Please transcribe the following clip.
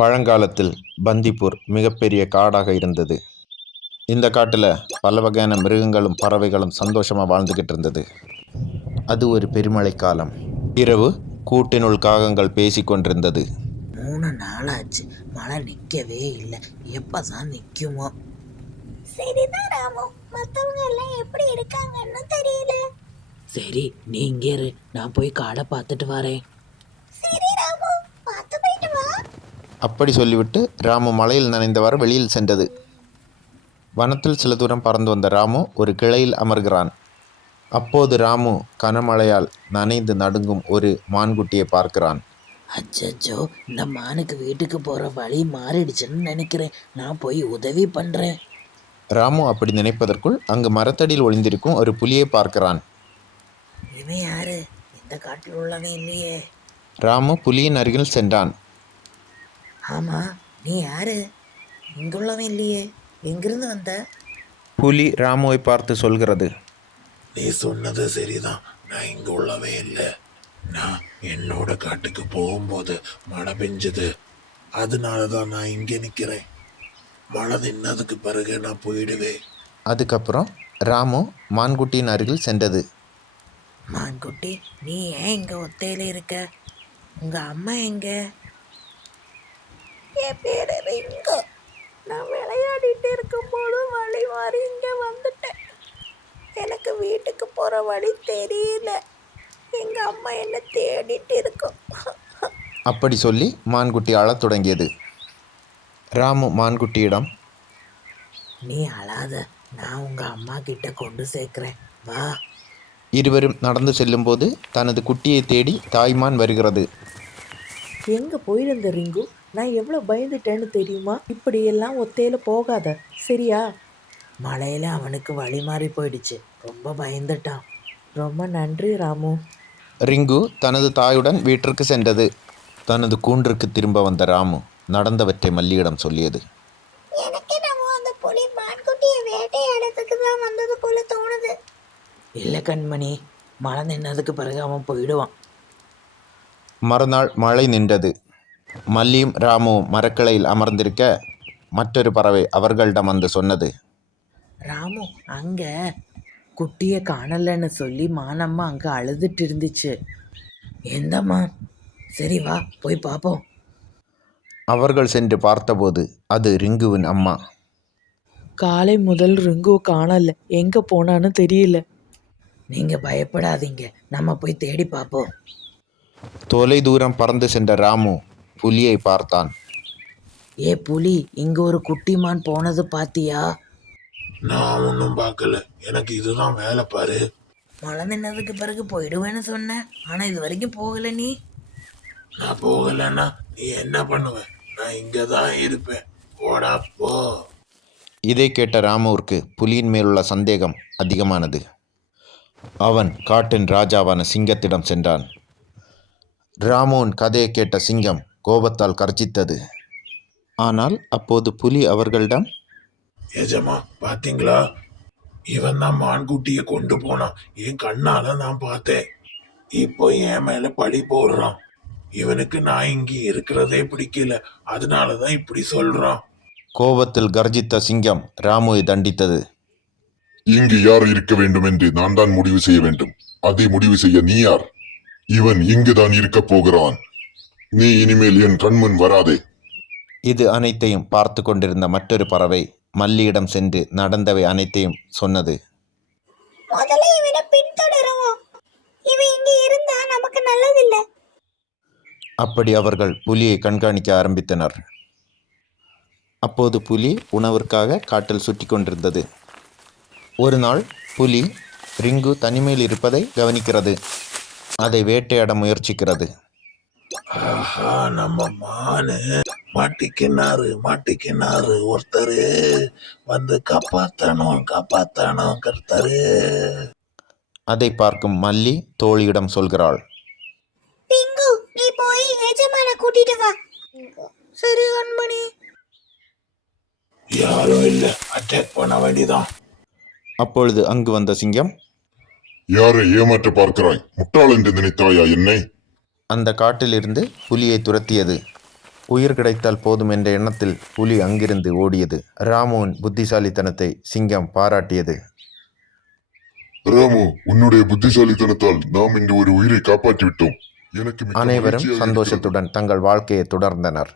பழங்காலத்தில் பந்திப்பூர் மிகப்பெரிய காடாக இருந்தது. இந்த காட்டில் பல வகையான மிருகங்களும் பறவைகளும் சந்தோஷமாக வாழ்ந்துக்கிட்டு இருந்தது. அது ஒரு பெருமழை காலம். இரவு கூட்டினுள் காகங்கள் பேசி கொண்டிருந்தது. 3 நாளாச்சு, மழை நிற்கவே இல்லை. எப்பதான் நிற்குமோ? சரிதான் ராமு, மற்றவங்க எல்லாம் எப்படி இருக்காங்கன்னு தெரியல. சரி, நீ இங்கே இரு, நான் போய் காடை பார்த்துட்டு வரேன். சரி ராமு, பார்த்து போயிட்டு வா. அப்படி சொல்லிவிட்டு ராமு மலையில் நனைந்தவாறு வெளியில் சென்றது. வனத்தில் சில தூரம் பறந்து வந்த ராமு ஒரு கிளையில் அமர்கிறான். அப்போது ராமு கனமழையால் நனைந்து நடுங்கும் ஒரு மான்குட்டியை பார்க்கிறான். அச்சோ, இந்த மானுக்கு வீட்டுக்கு போகிற வழி மாறிடுச்சுன்னு நினைக்கிறேன். நான் போய் உதவி பண்ணுறேன். ராமு அப்படி நினைப்பதற்குள் அங்கு மரத்தடியில் ஒளிந்திருக்கும் ஒரு புலியை பார்க்கிறான். இவன் யாரு? இந்த காட்டில் உள்ளவன் இல்லையே. ராமு புலியின் அருகில் சென்றான். ஆமா, நீ யாரு? இங்குள்ளவன் இல்லையே, எங்கிருந்து வந்த? புலி ராமுவை பார்த்து சொல்கிறது. நீ சொன்னது சரிதான், நான் இங்க உள்ளவே இல்லை. நான் என்னோட காட்டுக்கு போகும்போது மழை பெஞ்சது, அதனாலதான் நான் இங்கே நிற்கிறேன். மழை நின்னதுக்கு பிறகு நான் போயிடுவேன். அதுக்கப்புறம் ராமு மான்குட்டியின் அருகில் சென்றது. மான்குட்டி, நீ ஏன் இங்க ஒத்தையில இருக்க? உங்க அம்மா எங்க? என் பேரு ரிங்கு. நான் விளையாடிட்டு இருக்கும்போது வழி மாறி இங்க வந்துட்டேன். எனக்கு வீட்டுக்கு போற வழி தெரியல. எங்க அம்மா என்ன தேடிட்டு இருக்கும். அப்படி சொல்லி மான்குட்டி அழத் தொடங்கியது. ராமு மான்குட்டியிடம், நீ அழாத, நான் உங்க அம்மா கிட்ட கொண்டு சேர்க்கிறேன், வா. இருவரும் நடந்து செல்லும்போது தனது குட்டியை தேடி தாய்மான் வருகிறது. எங்கே போயிருந்த ரிங்கு? நான் எவ்வளோ பயந்துட்டேன்னு தெரியுமா? இப்படியெல்லாம் ஒத்தையில போகாத, சரியா? மழையில அவனுக்கு வழி மாறி போயிடுச்சு, ரொம்ப பயந்துட்டான். ரொம்ப நன்றி ராமு. ரிங்கு தனது தாயுடன் வீட்டிற்கு சென்றது. தனது கூன்றுக்கு திரும்ப வந்த ராமு நடந்தவற்றை மல்லியிடம் சொல்லியது. எனக்கு நம்ம அந்த புலி மான்குட்டியை வேட்டையாடத்துக்கு தான் வந்தது போல தோணுது. இல்லை கண்மணி, மழை நின்னதுக்கு பிறகு அவன் போயிடுவான். மறுநாள் மழை நின்றது. மல்லியும் ராமுவும் மரக்கிளையில் அமர்ந்திருக்க மற்றொரு பறவை அவர்களிடம் வந்து சொன்னது. ராமு, அங்க குட்டியை காணலன்னு சொல்லி மானம்மா அங்கே அழுதுட்டு இருந்துச்சு. எந்தம்மா? சரி வா, போய் பார்ப்போம். அவர்கள் சென்று பார்த்தபோது அது ரிங்குவின் அம்மா. காலை முதல் ரிங்கு காணல, எங்கே போனான்னு தெரியல. நீங்கள் பயப்படாதீங்க, நம்ம போய் தேடி பார்ப்போம். தொலை தூரம் பறந்து சென்ற ராமு புலியை பார்த்தான். ஏ புலி, இங்கே ஒரு குட்டிமான் போனது பாத்தியா? நான் ஒன்றும் பார்க்கல, எனக்கு இதுதான் வேலை பாரு. மழை நின்னதுக்கு பிறகு போயிடுவேன்னு சொன்னேன், ஆனால் இது வரைக்கும் போகலை நீ. நான் போகலன்னா நீ என்ன பண்ணுவ? நான் இங்கே தான் இருப்பேன், போடா போ. இதை கேட்ட ராமுவிற்கு புலியின் மேலுள்ள சந்தேகம் அதிகமானது. அவன் காட்டின் ராஜாவான சிங்கத்திடம் சென்றான். ராமுவின் கதையை கேட்ட சிங்கம் கோபத்தால் கர்ஜித்தது. ஆனால் அப்போது புலி அவர்களிடம், எஜமா பாத்தீங்களா, இவன் தான் மான்குட்டியை கொண்டு போனான், என் கண்ணால நான் பார்த்தேன். இப்போ என் மேல பழி போடுறான். இவனுக்கு நான் இங்கே இருக்கிறதே பிடிக்கல, அதனாலதான் இப்படி சொல்றான். கோபத்தில் கர்ஜித்த சிங்கம் ராமுவை தண்டித்தது. இங்கு யார் இருக்க வேண்டும் என்று நான் தான் முடிவு செய்ய வேண்டும். அதை முடிவு செய்ய நீ யார்? இவன் இங்குதான் இருக்க போகிறான். நீ இனிமேல் என் கண்முன் வராதே. இது அனைத்தையும் பார்த்து கொண்டிருந்த மற்றொரு பறவை மல்லியிடம் சென்று நடந்தவை அனைத்தையும் சொன்னது. முதல்ல இவனை பின்தொடருவோம். இவன் இங்க இருந்தா நமக்கு நல்லதில்லை. அப்படி அவர்கள் புலியை கண்காணிக்க ஆரம்பித்தனர். அப்போது புலி உணவிற்காக காட்டில் சுற்றி கொண்டிருந்தது. ஒரு நாள் புலி ரிங்கு தனிமையில் இருப்பதை கவனிக்கிறது. அதை வேட்டையாட முயற்சிக்கிறது. ஆஹா, நம்ம மானு மாட்டிக்கினாரு ஒருத்தரு, வந்து காப்பாத்தணும் கர்த்தரு. அதை பார்க்கும் மல்லி தோழியிடம் சொல்கிறாள். ரிங்கு, நீ போய் எஜமான கூட்டிட்டு வா. சரி கண்மணி. யாரும் இல்ல, அட்டாக் பண்ண வேண்டியதான். அப்பொழுது அங்கு வந்த சிங்கம், யாரை ஏமாற்ற பார்க்கிறாய்? முட்டாள் என்று நினைத்தாயா என்னை? அந்த காட்டிலிருந்து புலியை துரத்தியது. உயிர் கிடைத்தால் போதும் என்ற எண்ணத்தில் புலி அங்கிருந்து ஓடியது. ராமுவின் புத்திசாலித்தனத்தை சிங்கம் பாராட்டியது. ராமு, உன்னுடைய புத்திசாலித்தனத்தால் நாம் இங்கு ஒரு உயிரை காப்பாற்றி விட்டோம். எனக்கு மிக்க அனைவரும் மகிழ்ச்சியாக இருக்கிறது. சந்தோஷத்துடன் தங்கள் வாழ்க்கையை தொடர்ந்தனர்.